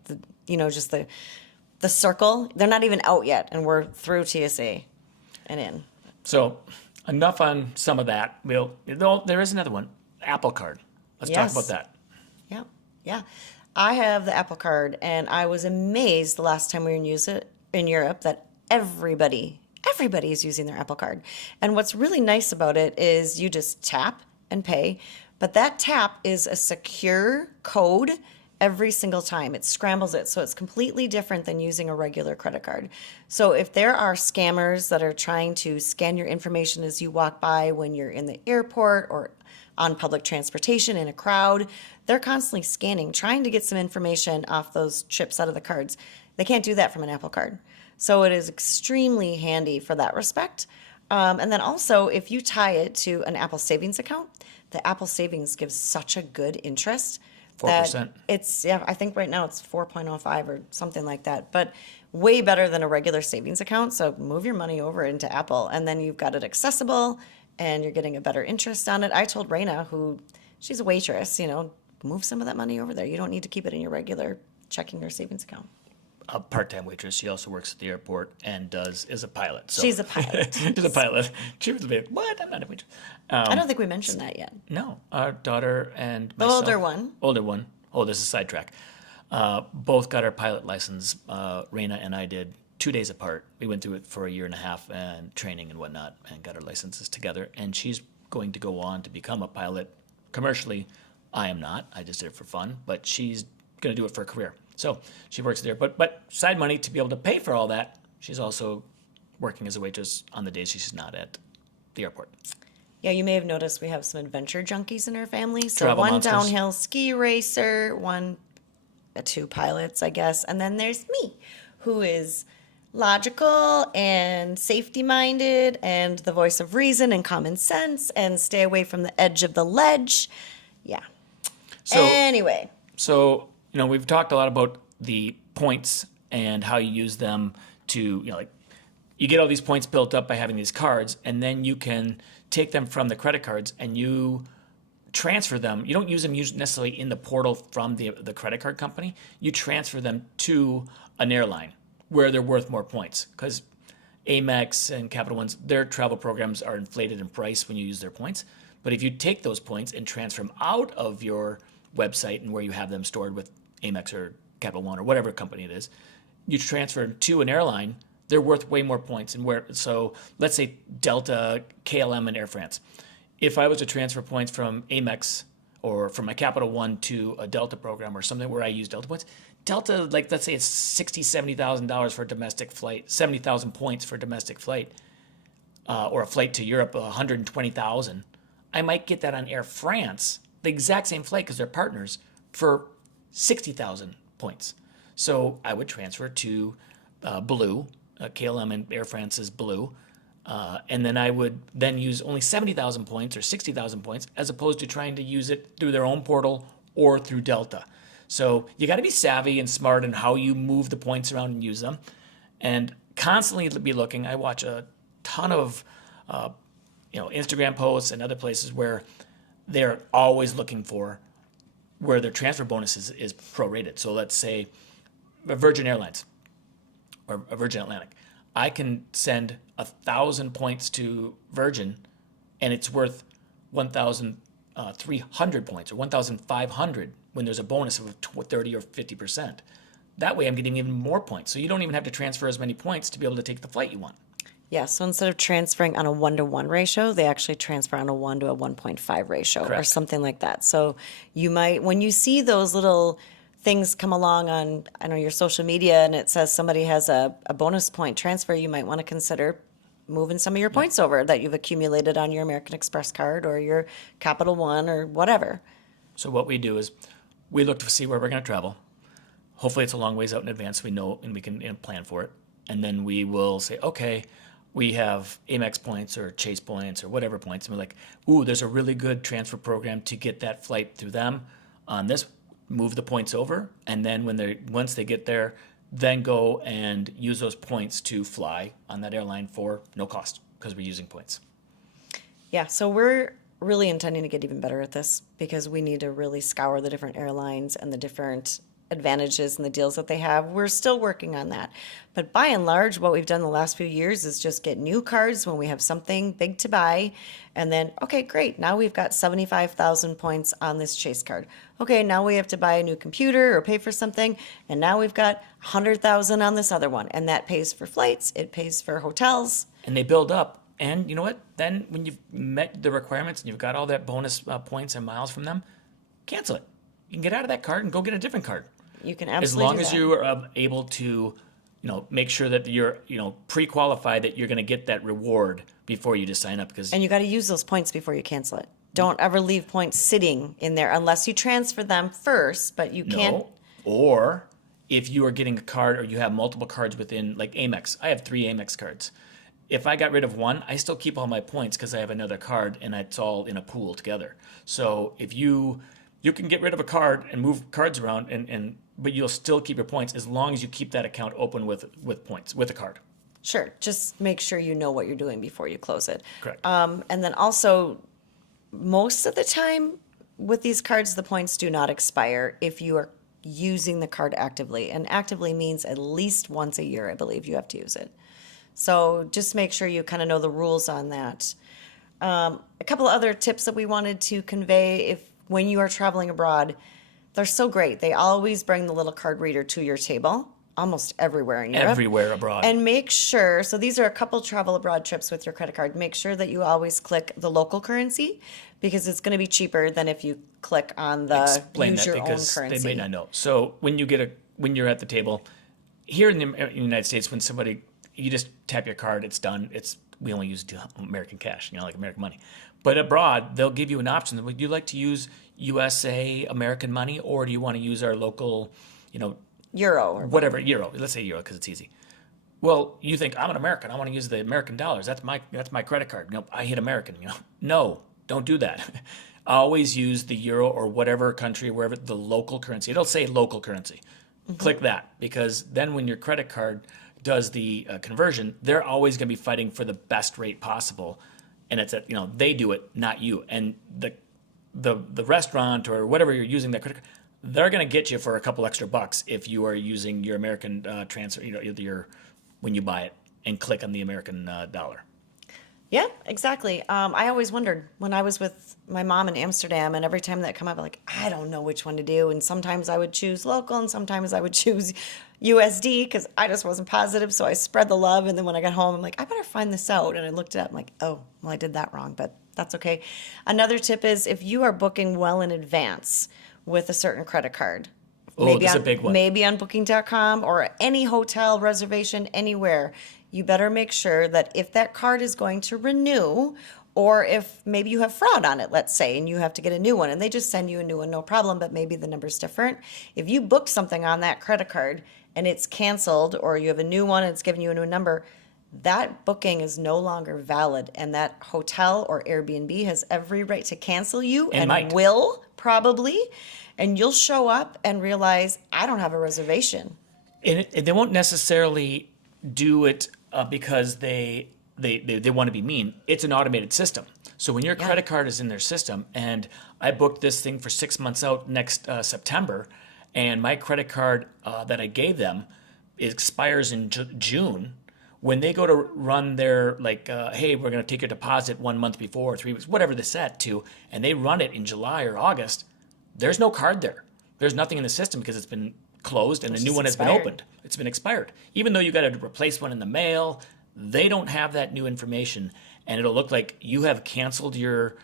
just the circle. They're not even out yet, and we're through TSA and in. So enough on some of that. There is another one, Apple Card. Let's talk about that. Yeah. I have the Apple Card, and I was amazed the last time we used it in Europe that everybody is using their Apple Card. And what's really nice about it is you just tap and pay, but that tap is a secure code every single time. It scrambles it, so it's completely different than using a regular credit card. So if there are scammers that are trying to scan your information as you walk by when you're in the airport or on public transportation in a crowd, they're constantly scanning, trying to get some information off those chips out of the cards. They can't do that from an Apple Card. So it is extremely handy for that respect. And then also, if you tie it to an Apple Savings account, the Apple Savings gives such a good interest. 4%. I think right now it's 4.05 or something like that. But way better than a regular savings account. So move your money over into Apple, and then you've got it accessible, and you're getting a better interest on it. I told Raina, she's a waitress, move some of that money over there. You don't need to keep it in your regular checking or savings account. A part-time waitress. She also works at the airport and is a pilot. So. She's a pilot. She's a pilot. She was a bit, what? I'm not a waitress. I don't think we mentioned that yet. No, our daughter and The myself. older one. Oh, this is a sidetrack. Both got our pilot license. Raina and I did 2 days apart. We went through it for a year and a half and training and whatnot and got our licenses together. And she's going to go on to become a pilot commercially. I am not. I just did it for fun. But she's going to do it for a career. So she works there. But side money to be able to pay for all that, she's also working as a waitress on the days she's not at the airport. Yeah, you may have noticed we have some adventure junkies in our family. So Travel one monsters. downhill ski racer, two pilots, I guess. And then there's me, who is logical and safety minded and the voice of reason and common sense and stay away from the edge of the ledge. Yeah. Anyway. So, we've talked a lot about the points and how you use them to, you get all these points built up by having these cards, and then you can take them from the credit cards and you transfer them. You don't use them necessarily in the portal from the credit card company. You transfer them to an airline where they're worth more points, because Amex and Capital One's, their travel programs are inflated in price when you use their points. But if you take those points and transfer them out of your website and where you have them stored with Amex or Capital One or whatever company it is, you transfer them to an airline, they're worth way more points. So let's say Delta, KLM, and Air France. If I was to transfer points from Amex or from my Capital One to a Delta program or something where I use Delta points, Delta, let's say it's $60,000, $70,000 for a domestic flight, 70,000 points for a domestic flight, or a flight to Europe, 120,000. I might get that on Air France, the exact same flight because they're partners, for 60,000 points. So I would transfer to Blue, KLM and Air France is Blue, and then I would then use only 70,000 points or 60,000 points as opposed to trying to use it through their own portal or through Delta. So you got to be savvy and smart in how you move the points around and use them, and constantly be looking. I watch a ton of Instagram posts and other places where they're always looking for where their transfer bonus is prorated. So let's say Virgin Airlines or Virgin Atlantic. I can send 1,000 points to Virgin, and it's worth 1,300 points or 1,500 when there's a bonus of 30 or 50%. That way I'm getting even more points. So you don't even have to transfer as many points to be able to take the flight you want. Yeah, so instead of transferring on a 1-to-1 ratio, they actually transfer on a 1 to a 1.5 ratio. Correct. Or something like that. So you might, when you see those little things come along on, your social media, and it says somebody has a bonus point transfer, you might want to consider moving some of your points over that you've accumulated on your American Express card or your Capital One or whatever. So what we do is we look to see where we're going to travel. Hopefully it's a long ways out in advance so we know and we can plan for it. And then we will say, okay, we have Amex points or Chase points or whatever points. And we're like, ooh, there's a really good transfer program to get that flight through them on this. Move the points over. And then once they get there, then go and use those points to fly on that airline for no cost because we're using points. Yeah, so we're really intending to get even better at this because we need to really scour the different airlines and the different advantages and the deals that they have. We're still working on that. But by and large, what we've done the last few years is just get new cards when we have something big to buy. And then, okay, great. Now we've got 75,000 points on this Chase card. Okay, now we have to buy a new computer or pay for something. And now we've got 100,000 on this other one. And that pays for flights. It pays for hotels. And they build up. And you know what? Then when you've met the requirements and you've got all that bonus points and miles from them, cancel it. You can get out of that card and go get a different card. You can absolutely as long as you are able to, make sure that you're, pre-qualified that you're going to get that reward before you just sign up. And you got to use those points before you cancel it. Don't ever leave points sitting in there unless you transfer them first, but you can't. No. Or if you are getting a card or you have multiple cards within, like Amex. I have 3 Amex cards. If I got rid of one, I still keep all my points because I have another card and it's all in a pool together. So if you You can get rid of a card and move cards around, but you'll still keep your points as long as you keep that account open with points, with a card. Sure. Just make sure you know what you're doing before you close it. Correct. And then also, most of the time with these cards, the points do not expire if you are using the card actively. And actively means at least once a year, I believe you have to use it. So just make sure you kind of know the rules on that. A couple of other tips that we wanted to convey when you are traveling abroad, they're so great. They always bring the little card reader to your table, almost everywhere in Europe. Everywhere abroad. And make sure, so these are a couple travel abroad trips with your credit card. Make sure that you always click the local currency because it's going to be cheaper than if you click on the Explain use that your own because currency. they may not know. So when you're at the table, here in the United States, when you just tap your card, it's done. We only use American cash, like American money. But abroad, they'll give you an option. Would you like to use USA American money, or do you want to use our local, Euro or whatever, euro? Let's say euro because it's easy. Well, you think I'm an American. I want to use the American dollars. That's my credit card. I hit American. No, don't do that. Always use the euro or whatever country, wherever the local currency. It'll say local currency. Click that because then when your credit card does the conversion, they're always going to be fighting for the best rate possible, and it's they do it, not you. And the restaurant or whatever you're using that credit card, they're going to get you for a couple extra bucks if you are using your American transfer, when you buy it and click on the American dollar. Yeah, exactly. I always wondered when I was with my mom in Amsterdam, and every time that come up, I'm like, I don't know which one to do. And sometimes I would choose local, and sometimes I would choose USD because I just wasn't positive. So I spread the love, and then when I got home, I'm like, I better find this out. And I looked it up. I'm like, oh, well, I did that wrong, but that's okay. Another tip is if you are booking well in advance with a certain credit card, That's a big one. Maybe on Booking.com or any hotel reservation anywhere, you better make sure that if that card is going to renew, or if maybe you have fraud on it, let's say, and you have to get a new one, and they just send you a new one, no problem, but maybe the number's different. If you booked something on that credit card and it's canceled, or you have a new one and it's giving you a new number, that booking is no longer valid, and that hotel or Airbnb has every right to cancel you and might. will probably, and you'll show up and realize, I don't have a reservation. And they won't necessarily do it because they want to be mean. It's an automated system. So when your credit card is in their system, and I booked this thing for 6 months out next September, and my credit card that I gave them expires in June, when they go to run their, hey, we're going to take your deposit 1 month before, 3 weeks, whatever they set to, and they run it in July or August, there's no card there. There's nothing in the system because it's been closed and a new one has been opened. It's been expired. Even though you got to replace one in the mail, they don't have that new information, and it'll look like you have canceled your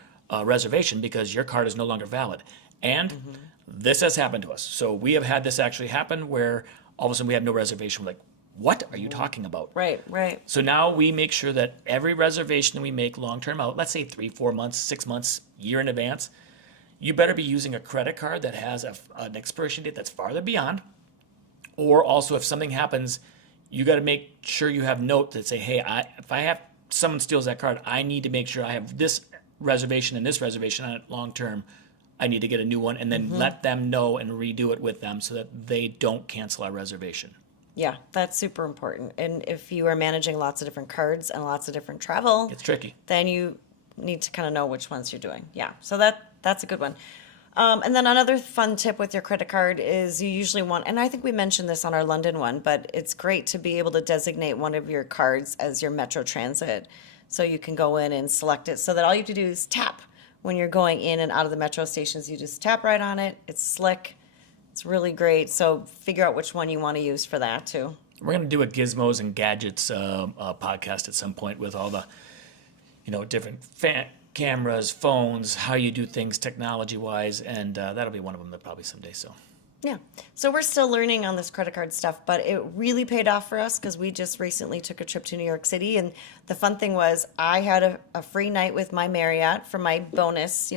reservation because your card is no longer valid. And this has happened to us. So we have had this actually happen where all of a sudden we have no reservation. We're like, what are you talking about? Right. So now we make sure that every reservation that we make long-term out, let's say 3, 4 months, 6 months, year in advance, you better be using a credit card that has an expiration date that's farther beyond. Or also, if something happens, you got to make sure you have note that say, hey, if someone steals that card, I need to make sure I have this reservation and this reservation on it long term. I need to get a new one, and then let them know and redo it with them so that they don't cancel our reservation. Yeah, that's super important. And if you are managing lots of different cards and lots of different travel, It's tricky. then you need to kind of know which ones you're doing. Yeah, so that's a good one. And then another fun tip with your credit card is you usually want, and I think we mentioned this on our London one, but it's great to be able to designate one of your cards as your Metro Transit. So you can go in and select it so that all you have to do is tap when you're going in and out of the Metro stations. You just tap right on it. It's slick. It's really great. So figure out which one you want to use for that too. We're going to do a Gizmos and Gadgets podcast at some point with all the, different cameras, phones, how you do things technology-wise, and that'll be one of them probably someday. So. Yeah. So we're still learning on this credit card stuff, but it really paid off for us because we just recently took a trip to New York City. And the fun thing was I had a free night with my Marriott for my bonus,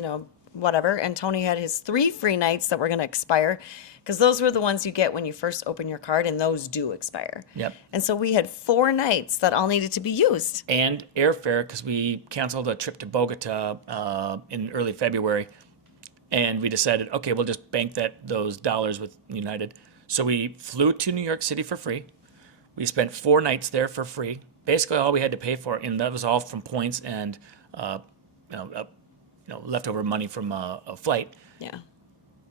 whatever. And Tony had his 3 free nights that were going to expire because those were the ones you get when you first open your card, and those do expire. Yep. And so we had 4 nights that all needed to be used. And airfare, because we canceled a trip to Bogota in early February. And we decided, okay, we'll just bank those dollars with United. So we flew to New York City for free. We spent 4 nights there for free. Basically, all we had to pay for, and that was all from points and leftover money from a flight. Yeah.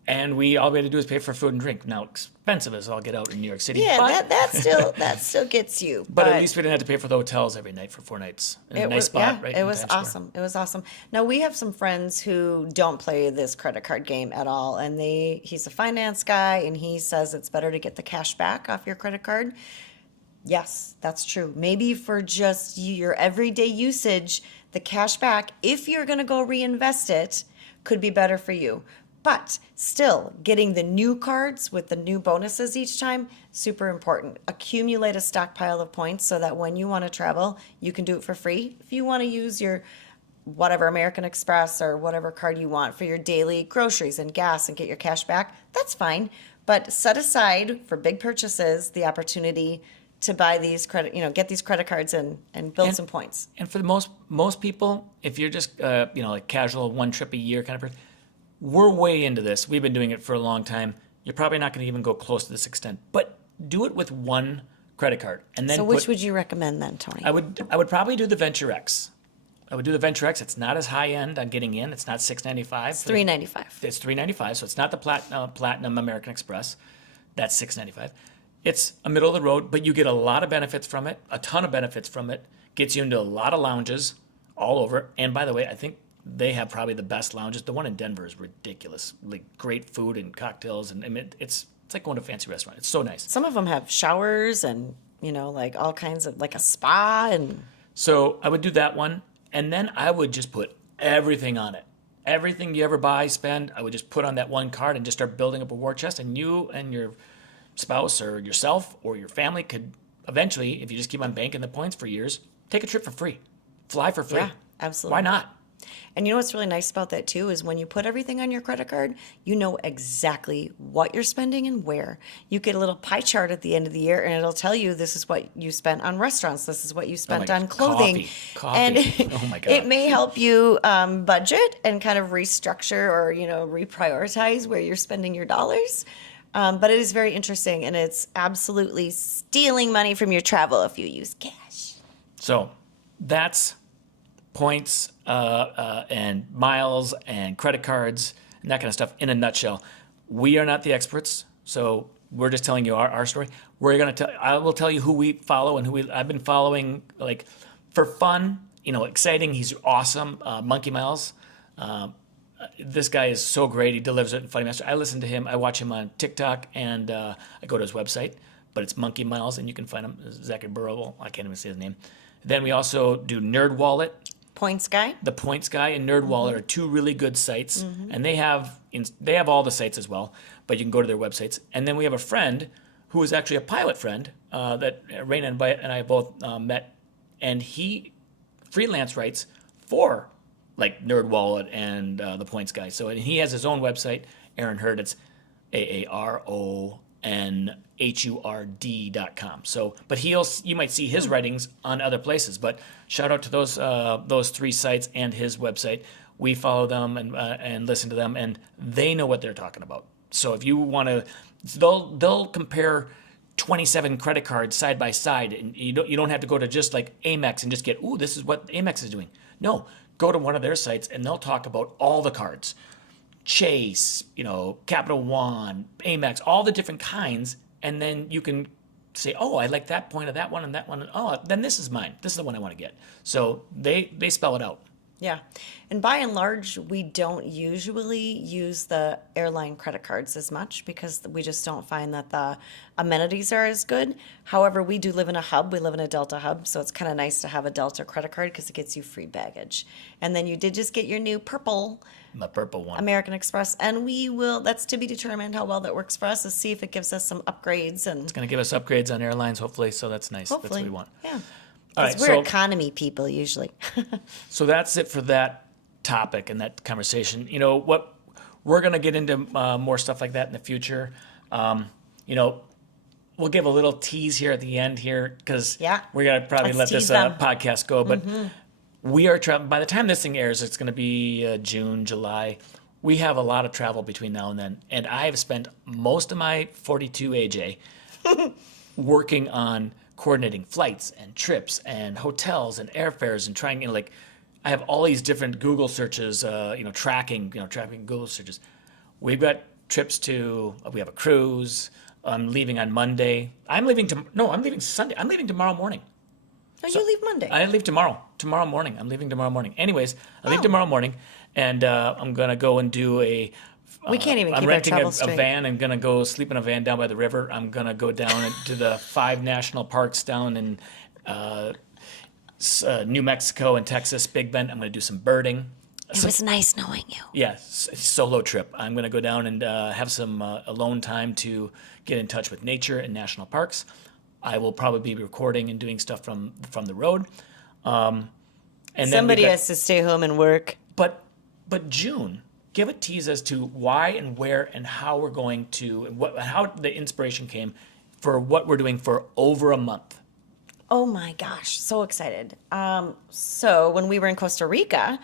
And all we had to do is pay for food and drink. Now, expensive as all get out in New York City. Yeah, but, that still gets you. but at least we didn't have to pay for the hotels every night for 4 nights. In a nice spot, right? It in was Times Square. awesome. It was awesome. Now we have some friends who don't play this credit card game at all, and he's a finance guy, and he says it's better to get the cash back off your credit card. Yes, that's true. Maybe for just your everyday usage, the cash back, if you're going to go reinvest it, could be better for you. But still, getting the new cards with the new bonuses each time, super important. Accumulate a stockpile of points so that when you want to travel, you can do it for free. If you want to use your whatever American Express or whatever card you want for your daily groceries and gas and get your cash back, that's fine. But set aside for big purchases the opportunity to buy these get these credit cards and build some points. And for the most people, if you're just like casual 1 trip a year kind of person, we're way into this. We've been doing it for a long time. You're probably not going to even go close to this extent, but do it with 1 credit card, and then. So which would you recommend then, Tony? I would probably do the Venture X. I would do the Venture X. It's not as high end on getting in. It's not $695. It's $395. It's $395. So it's not the Platinum American Express. That's $695. It's a middle of the road, but you get a lot of benefits from it. A ton of benefits from it. Gets you into a lot of lounges all over. And by the way, I think they have probably the best lounges. The one in Denver is ridiculous. Like great food and cocktails, and I mean, it's like going to a fancy restaurant. It's so nice. Some of them have showers and like all kinds of like a spa and. So I would do that one, and then I would just put everything on it. Everything you ever buy, spend, I would just put on that 1 card and just start building up a war chest. And you and your spouse or yourself or your family could eventually, if you just keep on banking the points for years, take a trip for free, fly for free. Yeah, absolutely. Why not? And you know what's really nice about that too is when you put everything on your credit card, you know exactly what you're spending and where. You get a little pie chart at the end of the year, and it'll tell you this is what you spent on restaurants, this is what you spent on clothing. Coffee. And Oh my God. it may help you budget and kind of restructure or reprioritize where you're spending your dollars. But it is very interesting, and it's absolutely stealing money from your travel if you use cash. So that's points and miles and credit cards and that kind of stuff in a nutshell. We are not the experts, so we're just telling you our story. I will tell you who we follow and I've been following, like, for fun, exciting. He's awesome. Monkey Miles. This guy is so great. He delivers it in Funny Master. I listen to him. I watch him on TikTok, and I go to his website, but it's Monkey Miles, and you can find him. Zachary Burrow. I can't even say his name. Then we also do Nerd Wallet. Points Guy. The Points Guy and Nerd Wallet are 2 really good sites, and they have all the sites as well, but you can go to their websites. And then we have a friend who is actually a pilot friend that Raina and I both met, and he freelance writes for like Nerd Wallet and the Points Guy. So he has his own website, Aaron Hurd. It's AARONHURD.com. So, but you might see his writings on other places. But shout out to those 3 sites and his website. We follow them and listen to them, and they know what they're talking about. So if you want to, they'll compare 27 credit cards side by side, and you don't have to go to just like Amex and just get, ooh, this is what Amex is doing. No, go to one of their sites and they'll talk about all the cards. Chase, Capital One, Amex, all the different kinds, and then you can say, oh, I like that point of that one and that one, and oh, then this is mine. This is the one I want to get. So they spell it out. Yeah. And by and large, we don't usually use the airline credit cards as much because we just don't find that the amenities are as good. However, we do live in a hub. We live in a Delta hub, so it's kind of nice to have a Delta credit card because it gets you free baggage. And then you did just get your new My purple one. American Express, and that's to be determined how well that works for us, to see if it gives us some upgrades. And It's going to give us upgrades on airlines, hopefully, so that's nice. hopefully, That's what we want. yeah. All Because right, we're economy people usually. So that's it for that topic and that conversation. What we're going to get into more stuff like that in the future. We'll give a little tease here at the end here because we're going to probably Let's let this tease them. podcast go. But we are by the time this thing airs, it's going to be June, July. we have a lot of travel between now and then, and I have spent most of my 42 AJ working on coordinating flights and trips and hotels and airfares and trying, like, I have all these different Google searches, tracking Google searches. We've got trips we have a cruise. I'm leaving on Monday. I'm leaving Sunday. I'm leaving tomorrow morning. Oh, you leave Monday. I leave tomorrow morning. I'm leaving tomorrow morning. Anyways, I leave tomorrow morning, and I'm going to go and do we can't even I'm keep our renting travel a straight. van. I'm going to go sleep in a van down by the river. I'm going to go down to the 5 national parks down in New Mexico and Texas, Big Bend. I'm going to do some birding. It was nice knowing you. Yeah, solo trip. I'm going to go down and have some alone time to get in touch with nature and national parks. I will probably be recording and doing stuff from the road. And Somebody has to stay home and work. But June, give a tease as to why and where and how we're going to, how the inspiration came for what we're doing for over a month. Oh my gosh, so excited. So when we were in Costa Rica,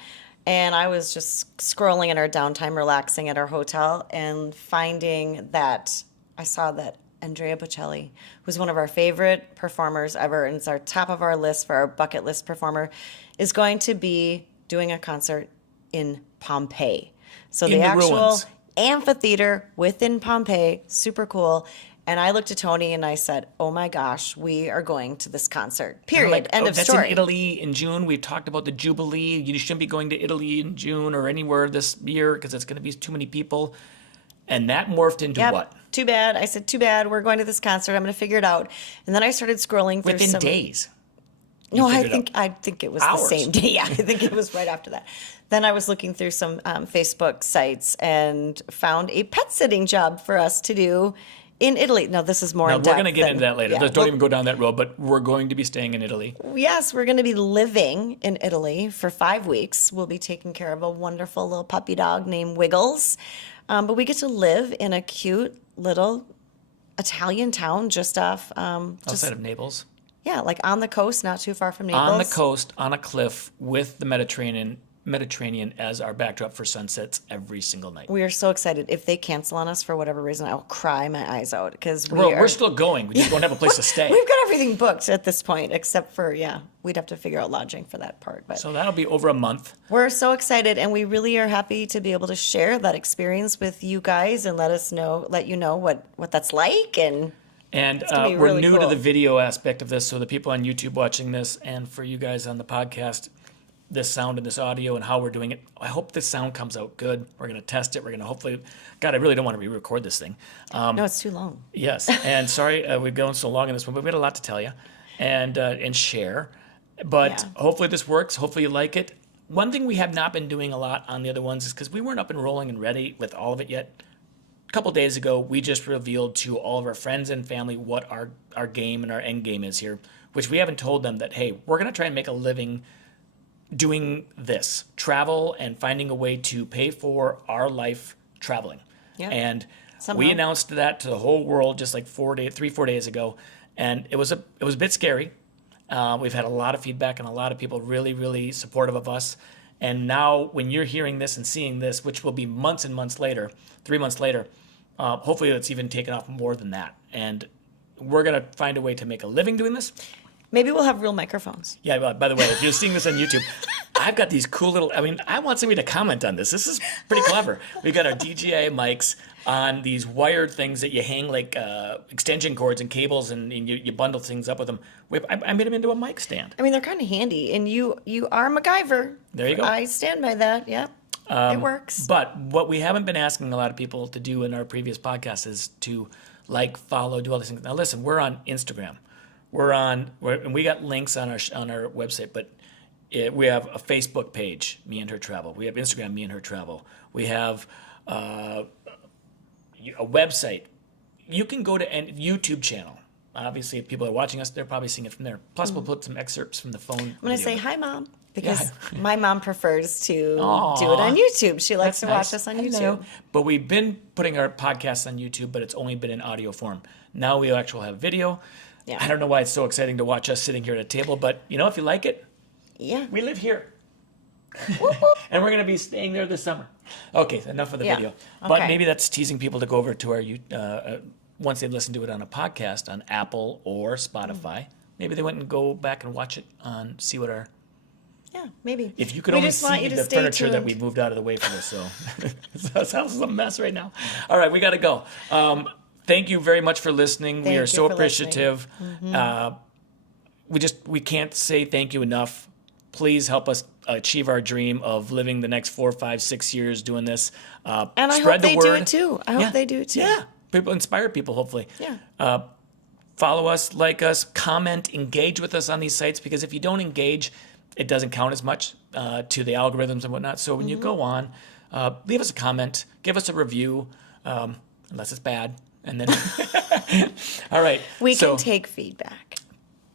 and I was just scrolling in our downtime, relaxing at our hotel, and finding that I saw that Andrea Bocelli, who's one of our favorite performers ever, and it's our top of our list for our bucket list performer, is going to be doing a concert in Pompeii. So In the the actual ruins. amphitheater within Pompeii, super cool. And I looked at Tony and I said, "Oh my gosh, we are going to this concert. Period. Like, End of that's story." in Italy in June. We've talked about the Jubilee. You shouldn't be going to Italy in June or anywhere this year because it's going to be too many people. And that morphed into Yep. what? Too bad. I said, too bad. We're going to this concert. I'm going to figure it out. And then I started scrolling through Within some days. No, I figured it think it was Hours. the same day. Yeah, I think it was right after that. Then I was looking through some Facebook sites and found a pet sitting job for us to do in Italy. Now, this is more Now, in we're depth. going to get into that later. Yeah. Don't even go down that road, but we're going to be staying in Italy. Yes, we're going to be living in Italy for 5 weeks. We'll be taking care of a wonderful little puppy dog named Wiggles. But we get to live in a cute little Italian town just off. Outside of Naples. Yeah, like on the coast, not too far from Naples. On the coast, on a cliff, with the Mediterranean as our backdrop for sunsets every single night. We are so excited. If they cancel on us for whatever reason, I'll cry my eyes out because We're still going. We just don't have a place to stay. We've got everything booked at this point, except for, we'd have to figure out lodging for that part. But So that'll be over a month. we're so excited, and we really are happy to be able to share that experience with you guys and let you know what that's like. And gonna be we're really new to cool. the video aspect of this, so the people on YouTube watching this, and for you guys on the podcast, this sound and this audio and how we're doing it. I hope this sound comes out good. We're going to test it. We're going to hopefully, God, I really don't want to re-record this thing. No, it's too long. Yes, and sorry we've gone so long in this one, but we had a lot to tell you and share. But Yeah. hopefully this works. Hopefully you like it. One thing we have not been doing a lot on the other ones is because we weren't up and rolling and ready with all of it yet. A couple days ago, we just revealed to all of our friends and family what our game and our end game is here, which we haven't told them that, hey, we're going to try and make a living doing this, travel and finding a way to pay for our life traveling. Yeah. And Somehow. we announced that to the whole world just like 4 days ago. And it was a bit scary. We've had a lot of feedback and a lot of people really, really supportive of us. And now when you're hearing this and seeing this, which will be months and months later, 3 months later, hopefully it's even taken off more than that. And we're going to find a way to make a living doing this. Maybe we'll have real microphones. Yeah, by the way, if you're seeing this on YouTube, I've got these cool little, I want somebody to comment on this. This is pretty clever. We've got our DJI mics on these wired things that you hang like extension cords and cables and you bundle things up with them. I made them into a mic stand. I mean, they're kind of handy, and you are MacGyver. There you go. I stand by that. Yeah, it works. But what we haven't been asking a lot of people to do in our previous podcasts is to like, follow, do all these things. Now listen, we're on Instagram. And we got links on our website, but we have a Facebook page, Me and Her Travel. We have Instagram, Me and Her Travel. We have a website. You can go to a YouTube channel. Obviously, if people are watching us, they're probably seeing it from there. Plus, we'll put some excerpts from the phone. I'm going to say hi, Mom, because my mom prefers to do it Aw. on YouTube. She likes to watch Nice. us on Hello. YouTube. But we've been putting our podcasts on YouTube, but it's only been in audio form. Now we actually have video. Yeah. I don't know why it's so exciting to watch us sitting here at a table, but if you like it, Yeah. we live here. And we're going to be staying there this summer. Okay, enough of the Yeah. video. But Okay. maybe that's teasing people to go over to our, once they listen to it on a podcast on Apple or Spotify, maybe they went and go back and watch it see what our, Yeah, maybe. if you could We only just want see you to the stay furniture that tuned. we moved out of the way for this. So this house is a mess right now. All right, we got to go. Thank you very much for listening. We Thank are you so for listening. appreciative. We can't say thank you enough. Please help us achieve our dream of living the next 4, 5, 6 years doing this. And I spread hope the they word. do it too. I hope Yeah. they do it too. Yeah, people inspire people. Hopefully, Yeah. follow us, like us, comment, engage with us on these sites, because if you don't engage, it doesn't count as much to the algorithms and whatnot. So when you go on, leave us a comment, give us a review, unless it's bad, and then all right. We so, can take feedback.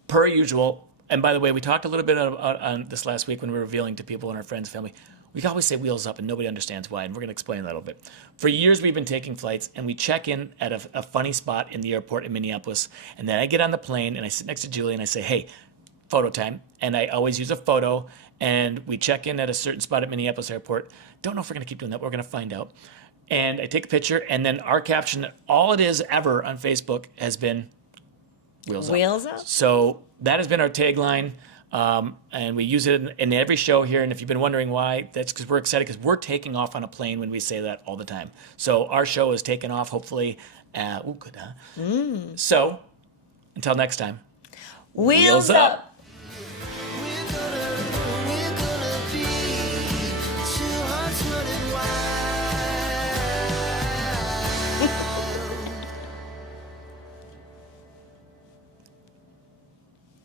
per usual. And by the way, we talked a little bit on this last week when we were revealing to people in our friends' family. We always say wheels up, and nobody understands why, and we're going to explain that a little bit. For years, we've been taking flights, and we check in at a funny spot in the airport in Minneapolis, and then I get on the plane, and I sit next to Julie, and I say, hey, photo time, and I always use a photo, and we check in at a certain spot at Minneapolis Airport. Don't know if we're going to keep doing that. We're going to find out. And I take a picture, and then our caption, all it is ever on Facebook, has been wheels up. Wheels up? So that has been our tagline, and we use it in every show here. And if you've been wondering why, that's because we're excited, because we're taking off on a plane when we say that all the time. So our show is taking off, hopefully. Good, huh? So until next time, Wheels up.